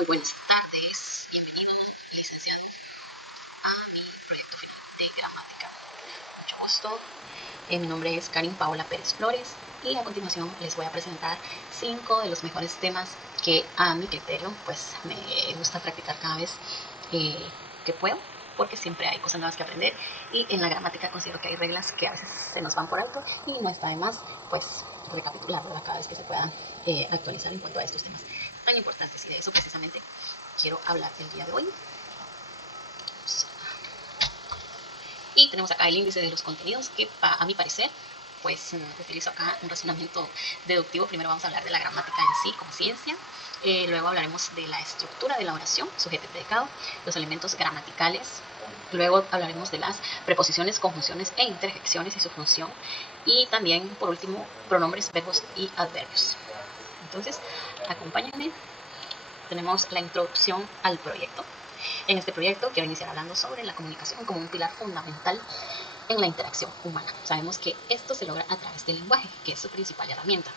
Muy buenas tardes, bienvenido, licenciado, a mi proyecto final de gramática. Mucho gusto. Mi nombre es Karin Paola Pérez Flores y a continuación les voy a presentar 5 de los mejores temas que a mi criterio pues me gusta practicar cada vez que puedo, porque siempre hay cosas nuevas que aprender y en la gramática considero que hay reglas que a veces se nos van por alto y no está de más pues recapitular, ¿verdad? Cada vez que se puedan actualizar en cuanto a estos temas tan importantes, y de eso precisamente quiero hablar el día de hoy. Y tenemos acá el índice de los contenidos que a mi parecer pues utilizo acá un razonamiento deductivo. Primero vamos a hablar de la gramática en sí como ciencia, luego hablaremos de la estructura de la oración, sujeto y predicado, los elementos gramaticales, luego hablaremos de las preposiciones, conjunciones e interjecciones y su función, y también por último pronombres, verbos y adverbios. Entonces acompáñenme. Tenemos la introducción al proyecto. En este proyecto quiero iniciar hablando sobre la comunicación como un pilar fundamental en la interacción humana. Sabemos que esto se logra a través del lenguaje, que es su principal herramienta.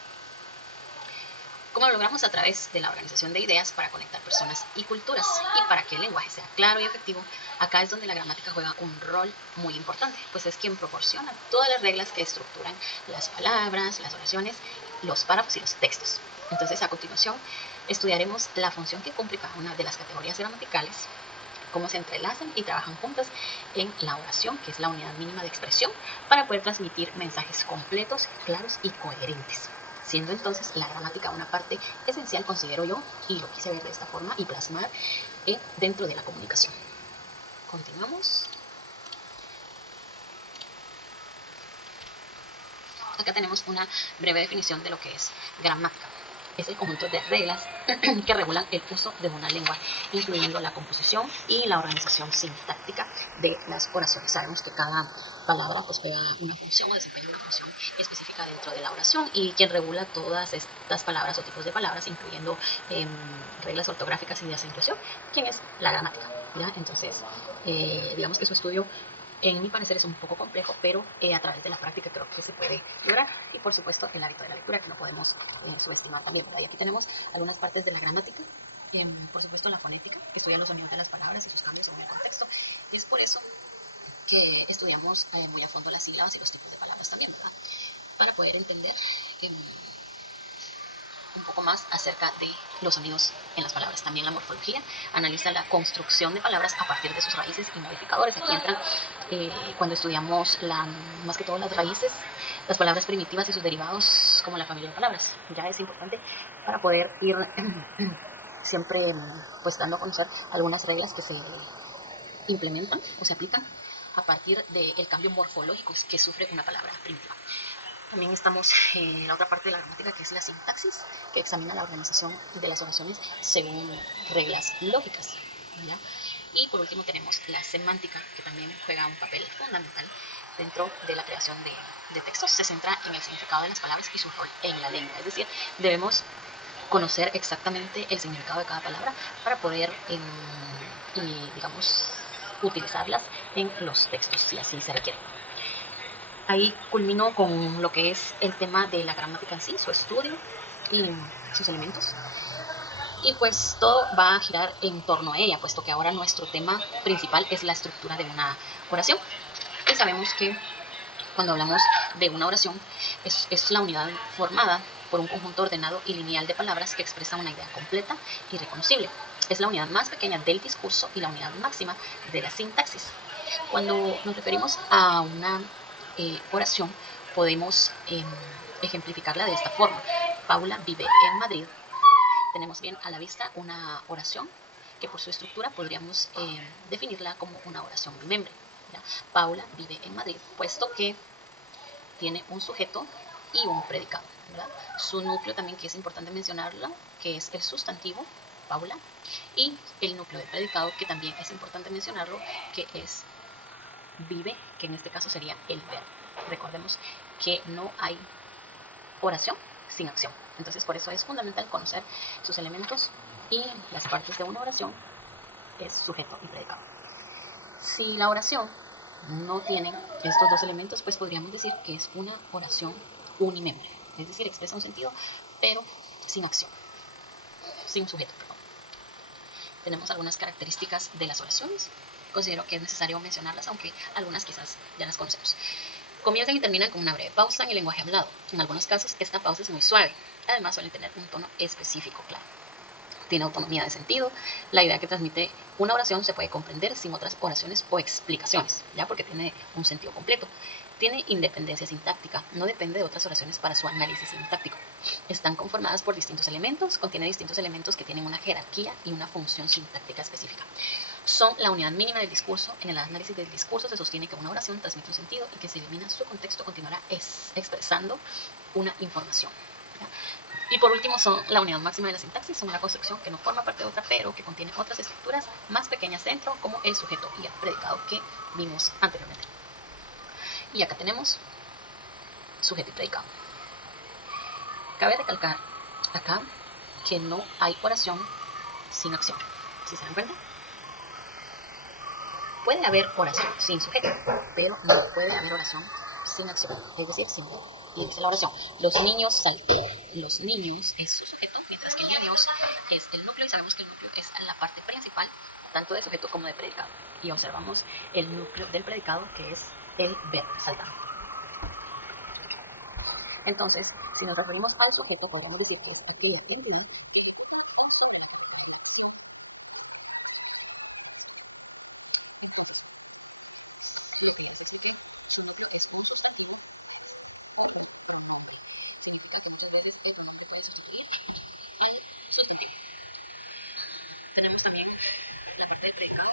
¿Cómo lo logramos? A través de la organización de ideas para conectar personas y culturas. Y para que el lenguaje sea claro y efectivo, acá es donde la gramática juega un rol muy importante, pues es quien proporciona todas las reglas que estructuran las palabras, las oraciones, los párrafos y los textos. Entonces, a continuación, estudiaremos la función que cumple cada una de las categorías gramaticales, cómo se entrelazan y trabajan juntas en la oración, que es la unidad mínima de expresión, para poder transmitir mensajes completos, claros y coherentes. Siendo entonces la gramática una parte esencial, considero yo, y lo quise ver de esta forma y plasmar dentro de la comunicación. Continuamos. Acá tenemos una breve definición de lo que es gramática. Es el conjunto de reglas que regulan el uso de una lengua, incluyendo la composición y la organización sintáctica de las oraciones. Sabemos que cada palabra pues juega una función o desempeña una función específica dentro de la oración, y quien regula todas estas palabras o tipos de palabras, incluyendo reglas ortográficas y de acentuación, ¿quién es? La gramática, ¿ya? Entonces, digamos que su estudio en mi parecer es un poco complejo, pero a través de la práctica creo que se puede lograr, y por supuesto el hábito de la lectura, que no podemos subestimar también, ¿verdad? Y aquí tenemos algunas partes de la gramática, por supuesto la fonética, que estudia los sonidos de las palabras y sus cambios según el contexto, y es por eso que estudiamos muy a fondo las sílabas y los tipos de palabras también, ¿verdad? Para poder entender un poco más acerca de los sonidos en las palabras. También la morfología analiza la construcción de palabras a partir de sus raíces y modificadores. Aquí entran cuando estudiamos más que todo las raíces, las palabras primitivas y sus derivados, como la familia de palabras. Ya es importante para poder ir siempre pues dando a conocer algunas reglas que se implementan o se aplican a partir del cambio morfológico que sufre una palabra primitiva. También estamos en la otra parte de la gramática, que es la sintaxis, que examina la organización de las oraciones según reglas lógicas, ¿ya? Y por último tenemos la semántica, que también juega un papel fundamental dentro de la creación de textos. Se centra en el significado de las palabras y su rol en la lengua. Es decir, debemos conocer exactamente el significado de cada palabra para poder, digamos, utilizarlas en los textos, si así se requiere. Ahí culmino con lo que es el tema de la gramática en sí, su estudio y sus elementos. Y pues todo va a girar en torno a ella, puesto que ahora nuestro tema principal es la estructura de una oración. Y sabemos que cuando hablamos de una oración, es la unidad formada por un conjunto ordenado y lineal de palabras que expresa una idea completa y reconocible. Es la unidad más pequeña del discurso y la unidad máxima de la sintaxis. Cuando nos referimos a una oración, podemos ejemplificarla de esta forma. Paula vive en Madrid. Tenemos bien a la vista una oración que por su estructura podríamos definirla como una oración bimembre. ¿Ya? Paula vive en Madrid, puesto que tiene un sujeto y un predicado, ¿verdad? Su núcleo también, que es importante mencionarla, que es el sustantivo, Paula, y el núcleo de predicado, que también es importante mencionarlo, que es vive, que en este caso sería el verbo. Recordemos que no hay oración sin acción. Entonces, por eso es fundamental conocer sus elementos y las partes de una oración es sujeto y predicado. Si la oración no tiene estos dos elementos, pues podríamos decir que es una oración unimembre, es decir, expresa un sentido, pero sin acción, sin sujeto, perdón. tenemos algunas características de las oraciones. Considero que es necesario mencionarlas, aunque algunas quizás ya las conocemos. Comienzan y terminan con una breve pausa en el lenguaje hablado. En algunos casos, esta pausa es muy suave. Además, suelen tener un tono específico, claro. Tiene autonomía de sentido. La idea que transmite una oración se puede comprender sin otras oraciones o explicaciones, ya porque tiene un sentido completo. Tiene independencia sintáctica, no depende de otras oraciones para su análisis sintáctico. Están conformadas por distintos elementos, contiene distintos elementos que tienen una jerarquía y una función sintáctica específica. Son la unidad mínima del discurso. En el análisis del discurso se sostiene que una oración transmite un sentido y que si elimina su contexto continuará expresando una información. ¿Ya? Y por último son la unidad máxima de la sintaxis, son una construcción que no forma parte de otra, pero que contiene otras estructuras más pequeñas dentro, como el sujeto y el predicado que vimos anteriormente. Y acá tenemos sujeto y predicado. Cabe recalcar acá que no hay oración sin acción. ¿Sí se dan cuenta? Puede haber oración sin sujeto, pero no puede haber oración sin acción, es decir, sin verbo. Y dice la oración: los niños saltan. Los niños es su sujeto, mientras que niños es el núcleo, y sabemos que el núcleo es la parte principal, tanto de sujeto como de predicado. Y observamos el núcleo del predicado, que es el verbo, saltar. Entonces, si nos referimos al sujeto, podríamos decir que es aquella entidad que sobre la acción. Tenemos también la parte del predicado.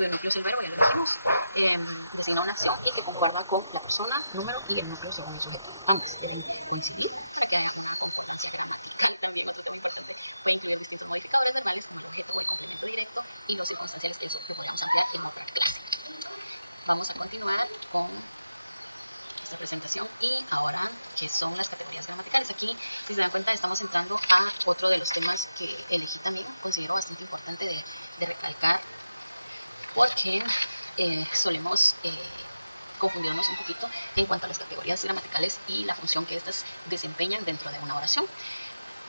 El núcleo es el verbo, y el verbo designa una acción que se conforma con la persona, número y el núcleo según el sujeto. Antes del principio.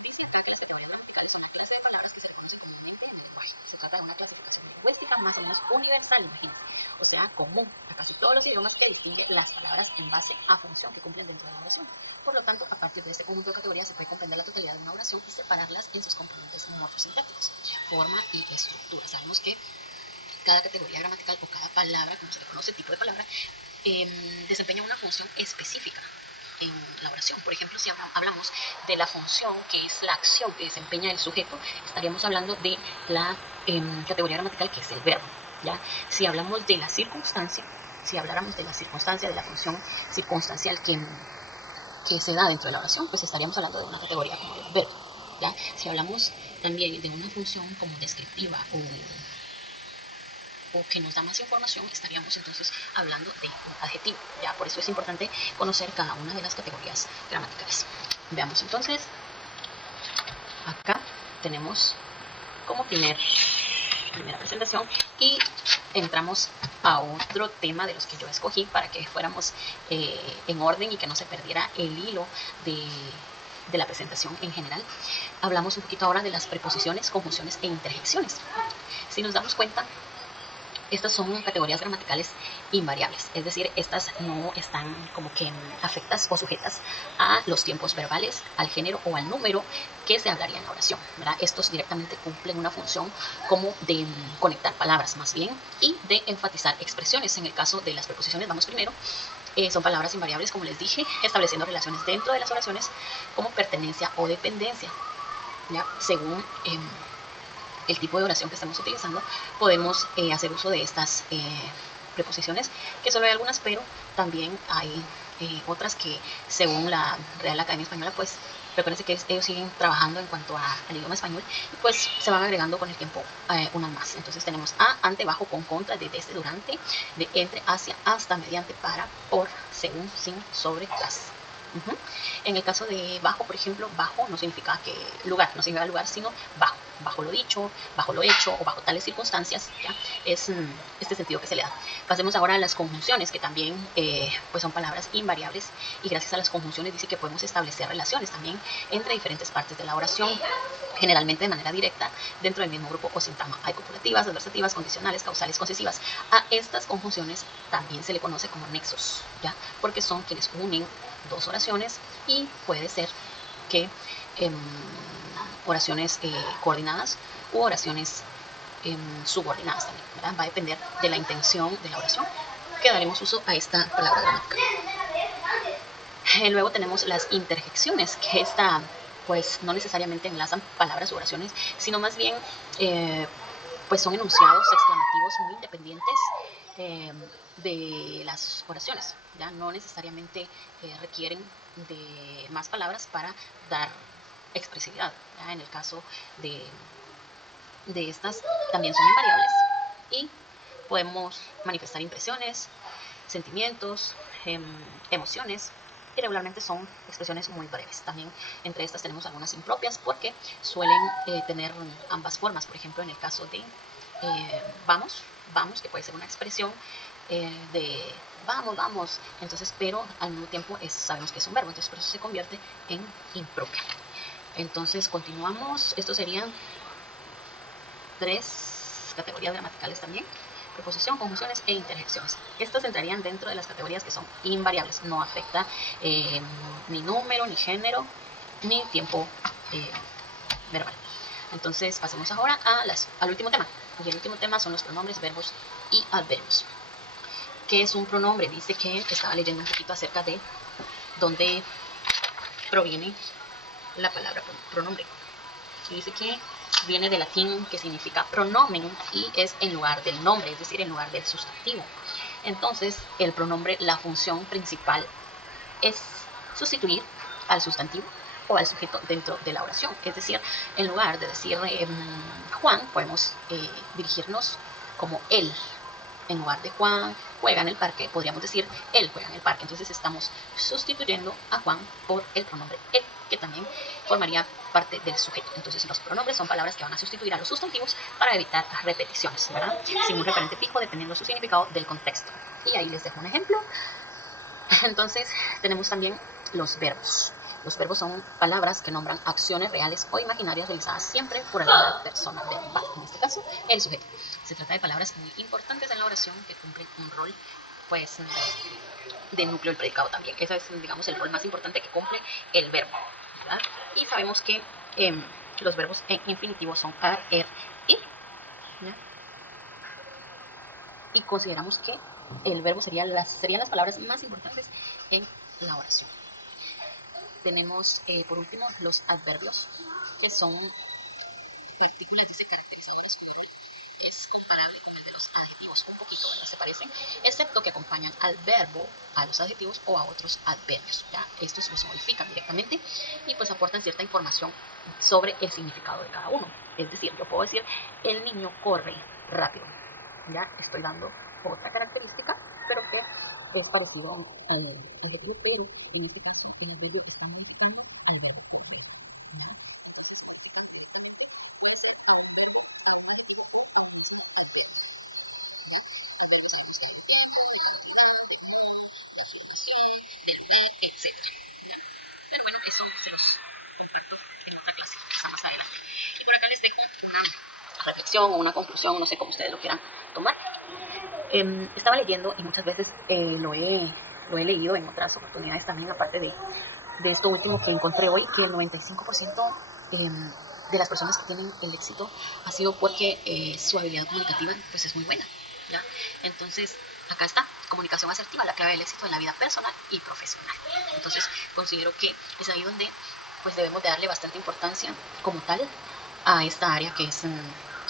Dice acá que las categorías gramaticales son la clase de palabras que se reconocen comúnmente en el lenguaje. Se trata de una clasificación lingüística más o menos universal, imagínense. O sea, común a casi todos los idiomas, que distingue las palabras en base a función que cumplen dentro de la oración. Por lo tanto, a partir de este conjunto de categorías se puede comprender la totalidad de una oración y separarlas en sus componentes morfosintácticos, forma y estructura. Sabemos que cada categoría gramatical o cada palabra, como se le conoce, tipo de palabra, desempeña una función específica en la oración. Por ejemplo, si hablamos de la función, que es la acción que desempeña el sujeto, estaríamos hablando de la categoría gramatical, que es el verbo. ¿Ya? Si hablamos de la circunstancia, si habláramos de la circunstancia, de la función circunstancial que se da dentro de la oración, pues estaríamos hablando de una categoría como el verbo. ¿Ya? Si hablamos también de una función como descriptiva o que nos da más información, estaríamos entonces hablando de un adjetivo. ¿Ya? Por eso es importante conocer cada una de las categorías gramaticales. Veamos entonces, acá tenemos como primera presentación, y entramos a otro tema de los que yo escogí para que fuéramos en orden y que no se perdiera el hilo de la presentación en general. Hablamos un poquito ahora de las preposiciones, conjunciones e interjecciones. Si nos damos cuenta, estas son categorías gramaticales invariables, es decir, estas no están como que afectas o sujetas a los tiempos verbales, al género o al número que se hablaría en la oración, ¿verdad? Estos directamente cumplen una función como de conectar palabras más bien y de enfatizar expresiones. En el caso de las preposiciones, vamos primero, son palabras invariables, como les dije, estableciendo relaciones dentro de las oraciones como pertenencia o dependencia, ¿ya? Según el tipo de oración que estamos utilizando, podemos hacer uso de estas preposiciones, que solo hay algunas, pero también hay otras que, según la Real Academia Española, pues recuérdense que ellos siguen trabajando en cuanto al idioma español, y pues se van agregando con el tiempo unas más. Entonces tenemos a, ante, bajo, con, contra, de, desde, durante, de, entre, hacia, hasta, mediante, para, por, según, sin, sobre, tras. En el caso de bajo, por ejemplo, bajo no significa que lugar, no significa lugar, sino bajo. Bajo lo dicho, bajo lo hecho o bajo tales circunstancias, ¿ya? Es este sentido que se le da. Pasemos ahora a las conjunciones, que también pues son palabras invariables, y gracias a las conjunciones dice que podemos establecer relaciones también entre diferentes partes de la oración. generalmente de manera directa dentro del mismo grupo o sintagma. Hay copulativas, adversativas, condicionales, causales, concesivas. A estas conjunciones también se le conoce como nexos, ¿ya? Porque son quienes unen dos oraciones y puede ser que oraciones coordinadas u oraciones subordinadas también, ¿verdad? Va a depender de la intención de la oración que daremos uso a esta palabra gramatical. Luego tenemos las interjecciones, que esta pues no necesariamente enlazan palabras o oraciones, sino más bien pues son enunciados exclamativos muy independientes de las oraciones, ¿ya? No necesariamente requieren de más palabras para dar expresividad, ¿ya? En el caso de estas también son invariables y podemos manifestar impresiones, sentimientos, emociones, y regularmente son expresiones muy breves. También entre estas tenemos algunas impropias porque suelen tener ambas formas. Por ejemplo, en el caso de vamos, que puede ser una expresión de vamos, vamos, entonces, pero al mismo tiempo sabemos que es un verbo, entonces por eso se convierte en impropia. Entonces continuamos. Estos serían 3 categorías gramaticales también: preposición, conjunciones e interjecciones. Estas entrarían dentro de las categorías que son invariables, no afecta ni número, ni género, ni tiempo verbal. Entonces pasemos ahora al último tema, y el último tema son los pronombres, verbos y adverbios. ¿Qué es un pronombre? Dice que estaba leyendo un poquito acerca de dónde proviene la palabra pronombre, y dice que viene del latín, que significa pronomen, y es en lugar del nombre, es decir, en lugar del sustantivo. Entonces, el pronombre, la función principal es sustituir al sustantivo o al sujeto dentro de la oración. Es decir, en lugar de decir Juan, podemos dirigirnos como él. En lugar de Juan juega en el parque, podríamos decir él juega en el parque. Entonces estamos sustituyendo a Juan por el pronombre él, que también formaría parte del sujeto. Entonces los pronombres son palabras que van a sustituir a los sustantivos para evitar repeticiones, ¿verdad? Sin un referente fijo dependiendo su significado del contexto. Y ahí les dejo un ejemplo. Entonces tenemos también los verbos. Los verbos son palabras que nombran acciones reales o imaginarias realizadas siempre por alguna persona verbal, en este caso el sujeto. Se trata de palabras muy importantes en la oración que cumplen un rol pues de núcleo del predicado también. Ese es, digamos, el rol más importante que cumple el verbo, ¿verdad? Y sabemos que los verbos en infinitivo son ar, er, ir, ¿ya? Y consideramos que el verbo serían las palabras más importantes en la oración. Tenemos por último los adverbios, que son partículas de ese caracterizadores. Es comparable con el de los adjetivos, un poquito, ¿verdad? Se parecen, excepto que acompañan al verbo, a los adjetivos o a otros adverbios, ¿ya? Estos los modifican directamente y pues aportan cierta información sobre el significado de cada uno. Es decir, yo puedo decir el niño corre rápido, ya estoy dando otra característica, pero que es parecido a un adjetivo, pero en este caso el vídeo que están mostrando al verbo correr. Pero bueno, eso se los comparto en otra clase más adelante. Y por acá les dejo una reflexión o una conclusión, no sé cómo ustedes lo quieran tomar. Estaba leyendo y muchas veces lo he leído en otras oportunidades también, aparte de esto último que encontré hoy, que el 95% de las personas que tienen el éxito ha sido porque su habilidad comunicativa pues es muy buena, ¿ya? Entonces, acá está, comunicación asertiva, la clave del éxito en la vida personal y profesional. Entonces, considero que es ahí donde pues debemos de darle bastante importancia como tal a esta área que es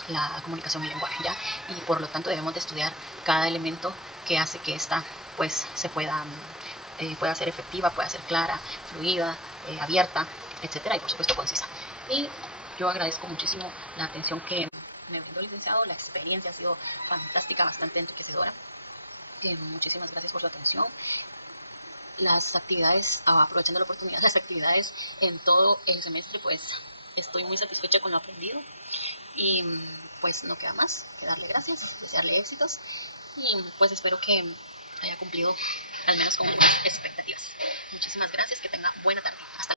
la comunicación y lenguaje, ¿ya? Y por lo tanto debemos de estudiar cada elemento que hace que esta pues se pueda ser efectiva, pueda ser clara, fluida, abierta, etcétera, y por supuesto concisa. Y yo agradezco muchísimo la atención que me brindó el licenciado. La experiencia ha sido fantástica, bastante enriquecedora. Muchísimas gracias por su atención. Las actividades, aprovechando la oportunidad, las actividades en todo el semestre, pues estoy muy satisfecha con lo aprendido y pues no queda más que darle gracias, desearle éxitos y pues espero que haya cumplido al menos con algunas expectativas. Muchísimas gracias, que tenga buena tarde. Hasta